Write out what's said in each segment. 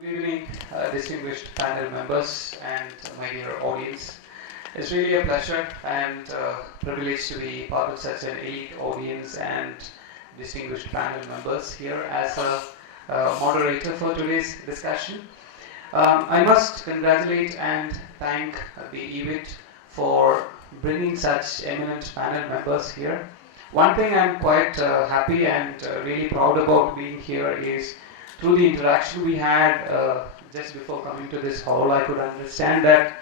Good evening, distinguished panel members and my dear audience. It's really a pleasure and privilege to be part of such an elite audience and distinguished panel members here as a moderator for today's discussion. I must congratulate and thank the eWIT for bringing such eminent panel members here. One thing I'm quite happy and really proud about being here is through the interaction we had just before coming to this hall, I could understand that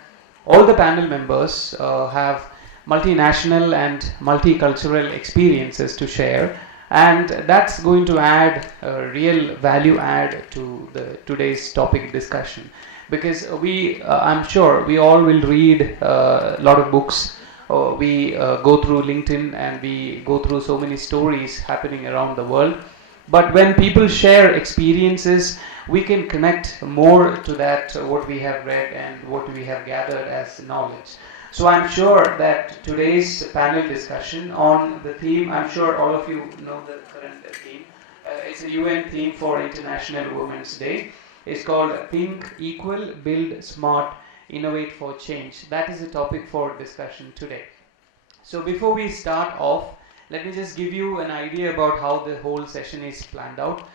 all the panel members have multinational and multicultural experiences to share, and that's going to add a real value add to the today's topic discussion, because I'm sure we all will read a lot of books, we go through LinkedIn and we go through so many stories happening around the world. But when people share experiences, we can connect more to that what we have read and what we have gathered as knowledge. So I'm sure that today's panel discussion on the theme, I'm sure all of you know the current theme. It's a UN theme for International Women's Day. It's called Think Equal, Build Smart, Innovate for Change. That is the topic for discussion today. So before we start off, let me just give you an idea about how the whole session is planned out.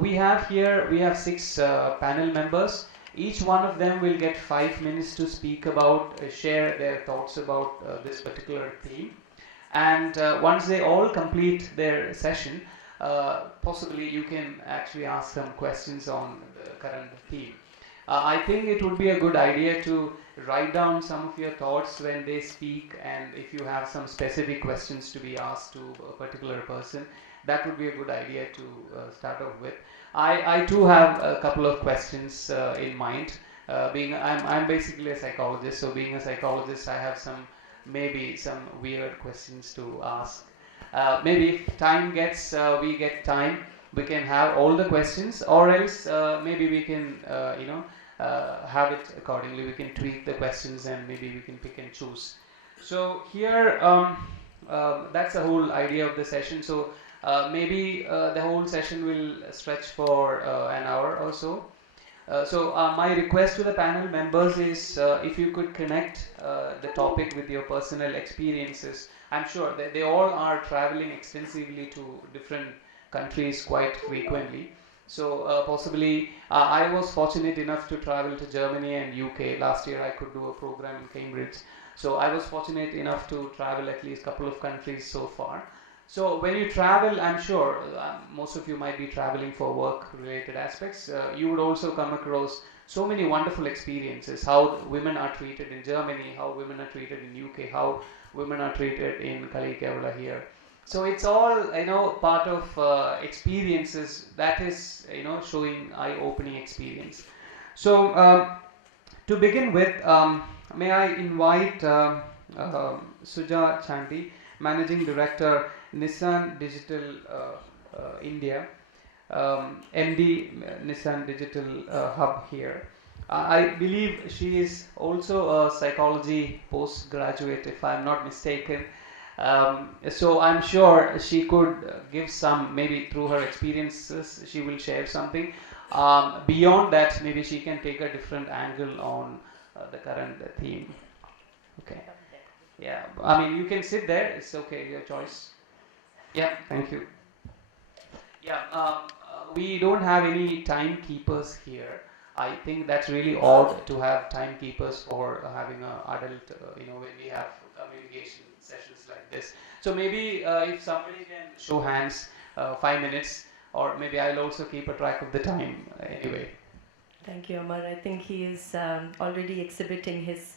We have 6 panel members. Each one of them will get 5 minutes to speak about, share their thoughts about this particular theme. And once they all complete their session, possibly you can actually ask some questions on the current theme. I think it would be a good idea to write down some of your thoughts when they speak, and if you have some specific questions to be asked to a particular person, that would be a good idea to start off with. I too have a couple of questions in mind. I'm basically a psychologist, so being a psychologist, I have some weird questions to ask. Maybe if we get time, we can have all the questions, or else maybe we can have it accordingly. We can tweak the questions and maybe we can pick and choose. So here, that's the whole idea of the session. So maybe the whole session will stretch for an hour or so. So my request to the panel members is if you could connect the topic with your personal experiences. I'm sure that they all are traveling extensively to different countries quite frequently. So possibly I was fortunate enough to travel to Germany and UK. Last year I could do a program in Cambridge. So I was fortunate enough to travel at least a couple of countries so far. So when you travel, I'm sure most of you might be traveling for work related aspects. You would also come across so many wonderful experiences, how women are treated in Germany, how women are treated in UK, how women are treated in Kali Kerala here. So it's all part of experiences that is showing eye-opening experience. So to begin with, may I invite Suja Chandy, Managing Director, Nissan Digital India, MD Nissan Digital Hub here. I believe she is also a psychology postgraduate, if I'm not mistaken. So I'm sure she could give some, maybe through her experiences, she will share something. Beyond that, maybe she can take a different angle on the current theme. Okay. Yeah, I mean, you can sit there, it's okay, your choice. Yeah, thank you. Yeah, we don't have any timekeepers here. I think that's really odd to have timekeepers for having an adult, when we have communication sessions like this. So maybe if somebody can show hands, 5 minutes, or maybe I'll also keep a track of the time anyway. Thank you, Amar. I think he is already exhibiting his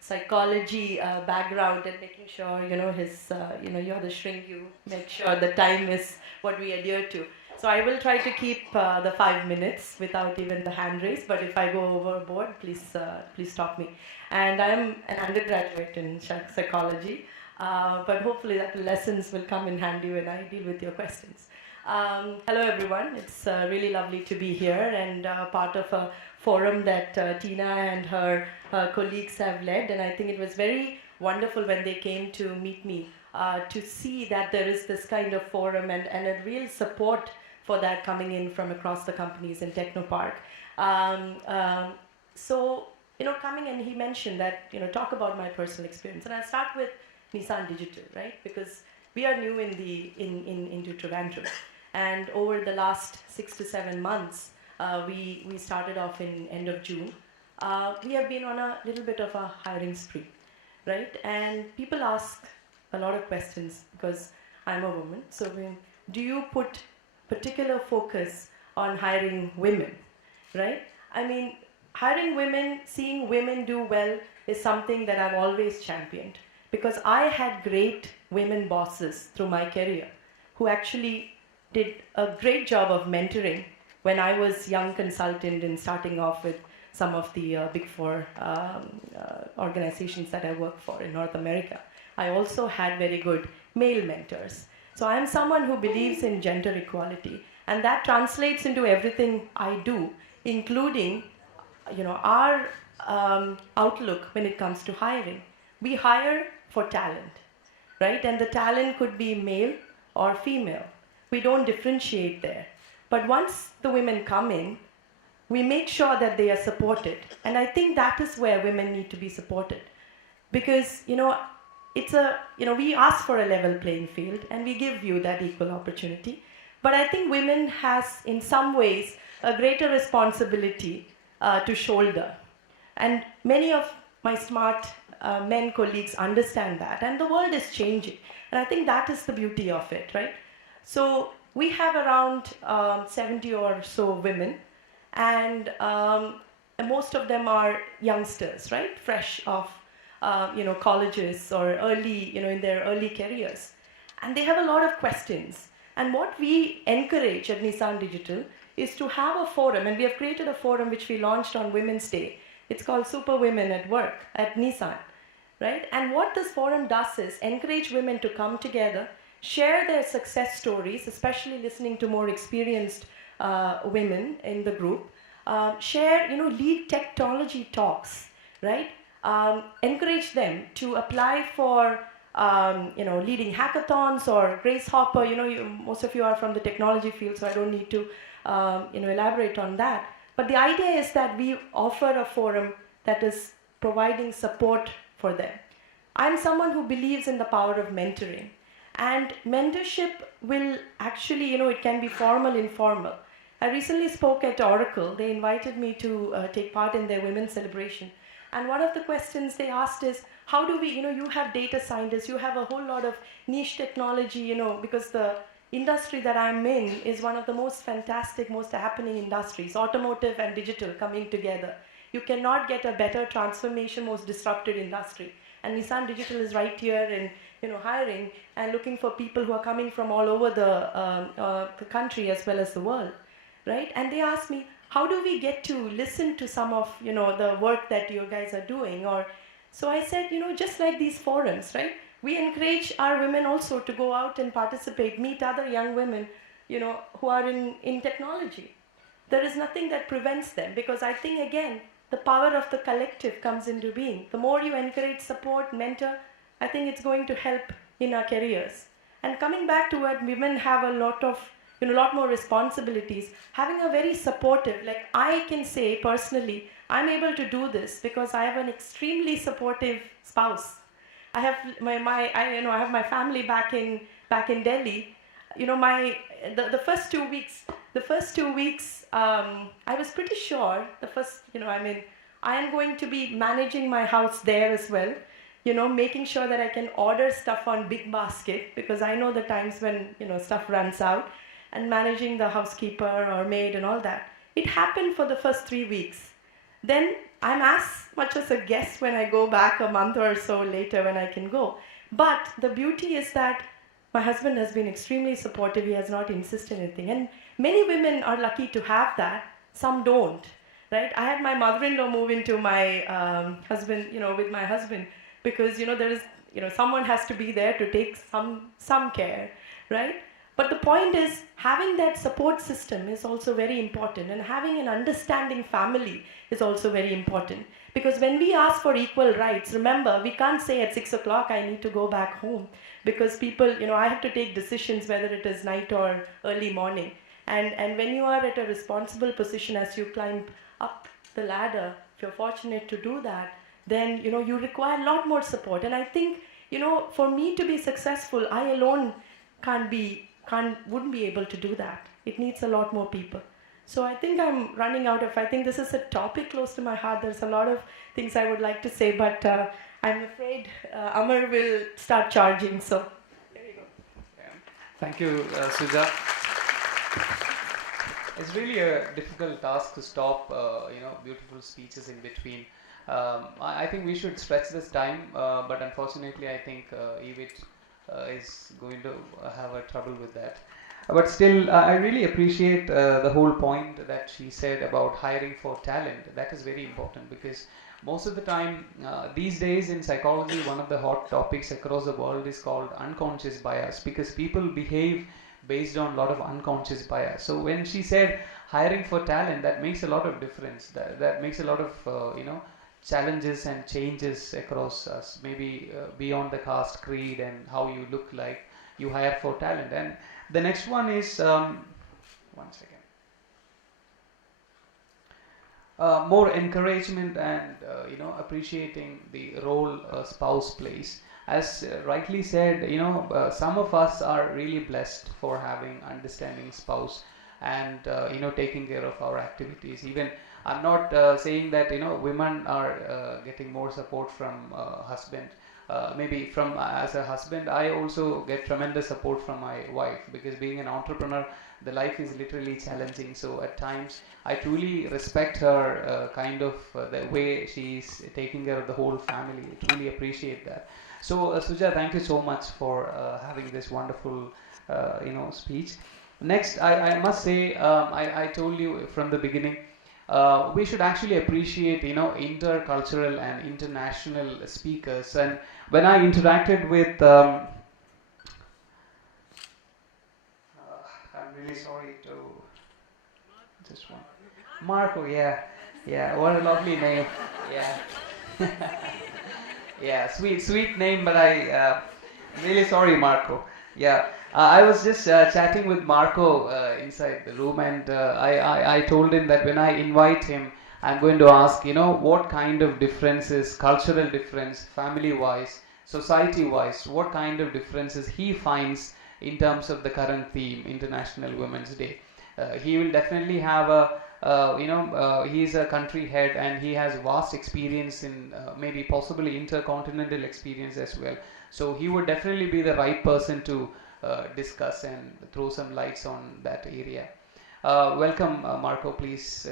psychology background and making sure, his, you're the shrink, you make sure the time is what we adhere to. So I will try to keep the 5 minutes without even the hand raise, but if I go overboard, please stop me. And I'm an undergraduate in psychology, but hopefully that lessons will come in handy when I deal with your questions. Hello everyone, it's really lovely to be here and part of a forum that Tina and her colleagues have led, and I think it was very wonderful when they came to meet me to see that there is this kind of forum and a real support for that coming in from across the companies in Technopark. Um, um, so, coming and he mentioned that, talk about my personal experience. And I'll start with Nissan Digital, right? Because we are new into Trivandrum. And over the last 6 to 7 months, we started off in end of June. We have been on a little bit of a hiring spree, right? And people ask a lot of questions because I'm a woman. So do you put particular focus on hiring women, right? I mean, hiring women, seeing women do well is something that I've always championed because I had great women bosses through my career who actually did a great job of mentoring when I was young consultant and starting off with some of the big four organizations that I work for in North America. I also had very good male mentors. So I am someone who believes in gender equality, and that translates into everything I do, including our outlook when it comes to hiring. We hire for talent, right? And the talent could be male or female. We don't differentiate there. But once the women come in, we make sure that they are supported. And I think that is where women need to be supported. Because, we ask for a level playing field and we give you that equal opportunity. But I think women has, in some ways, a greater responsibility to shoulder. And many of my smart men colleagues understand that. And the world is changing. And I think that is the beauty of it, right? So we have around 70 or so women. And most of them are youngsters, right? Fresh off, colleges or early, in their early careers. And they have a lot of questions. And what we encourage at Nissan Digital is to have a forum, and we have created a forum which we launched on Women's Day. It's called Super Women at Work at Nissan, right? And what this forum does is encourage women to come together, share their success stories, especially listening to more experienced women in the group, share, lead technology talks, right? Encourage them to apply for, leading hackathons or Grace Hopper. Most of you are from the technology field, so I don't need to, elaborate on that. But the idea is that we offer a forum that is providing support for them. I'm someone who believes in the power of mentoring. And mentorship will actually, it can be formal, informal. I recently spoke at Oracle. They invited me to take part in their women's celebration. And one of the questions they asked is, how do we, you have data scientists, you have a whole lot of niche technology, because the industry that I'm in is one of the most fantastic, most happening industries, automotive and digital coming together. You cannot get a better transformation, most disrupted industry. And Nissan Digital is right here in hiring and looking for people who are coming from all over the country as well as the world, right? And they asked me, how do we get to listen to some of the work that you guys are doing? So I said, just like these forums, right? We encourage our women also to go out and participate, meet other young women, who are in technology. There is nothing that prevents them, because I think, again, the power of the collective comes into being. The more you encourage, support, mentor, I think it's going to help in our careers. And coming back to what women have a lot more responsibilities, having a very supportive, like I can say personally, I'm able to do this because I have an extremely supportive spouse. I have I have my family back in Delhi. The first 2 weeks, I was pretty sure I am going to be managing my house there as well. Making sure that I can order stuff on Big Basket, because I know the times when stuff runs out, and managing the housekeeper or maid and all that. It happened for the first 3 weeks. Then I'm as much as a guest when I go back a month or so later when I can go. But the beauty is that my husband has been extremely supportive. He has not insisted anything. And many women are lucky to have that. Some don't, right? I had my mother-in-law move into my husband, with my husband, because, there is, someone has to be there to take some care, right? But the point is, having that support system is also very important, and having an understanding family is also very important. Because when we ask for equal rights, remember, we can't say at 6 o'clock, I need to go back home. Because people, I have to take decisions whether it is night or early morning. And when you are at a responsible position as you climb up the ladder, if you're fortunate to do that, then you require a lot more support. And I think for me to be successful, I alone wouldn't be able to do that. It needs a lot more people. So I think I'm running out of. I think this is a topic close to my heart. There's a lot of things I would like to say, but I'm afraid Amar will start charging. So there you go. Yeah. Thank you, Suja. It's really a difficult task to stop, beautiful speeches in between. I think we should stretch this time, but unfortunately, I think eWIT is going to have a trouble with that. But still, I really appreciate the whole point that she said about hiring for talent. That is very important because most of the time, these days in psychology, one of the hot topics across the world is called unconscious bias, because people behave based on a lot of unconscious bias. So when she said hiring for talent, that makes a lot of difference. That makes a lot of challenges and changes across us, maybe beyond the caste, creed, and how you look like. You hire for talent. And the next one is one second. More encouragement and appreciating the role a spouse plays. As rightly said, some of us are really blessed for having understanding spouse and taking care of our activities. Even I'm not saying that women are getting more support from husband. Maybe from as a husband, I also get tremendous support from my wife, because being an entrepreneur, the life is literally challenging. So at times, I truly respect her the way she's taking care of the whole family. I truly appreciate that. So Suja, thank you so much for having this wonderful speech. Next, I must say, I told you from the beginning, we should actually appreciate intercultural and international speakers. And when I interacted with I'm really sorry to just one Marco, yeah, what a lovely name, yeah. Yeah, sweet name, but really sorry, Marco. Yeah, I was just chatting with Marco inside the room, and I told him that when I invite him, I'm going to ask, what kind of differences, cultural difference, family-wise, society-wise, what kind of differences he finds in terms of the current theme, International Women's Day. He will definitely have he's a country head and he has vast experience in maybe possibly intercontinental experience as well. So he would definitely be the right person to discuss and throw some lights on that area. Welcome, Marco, please.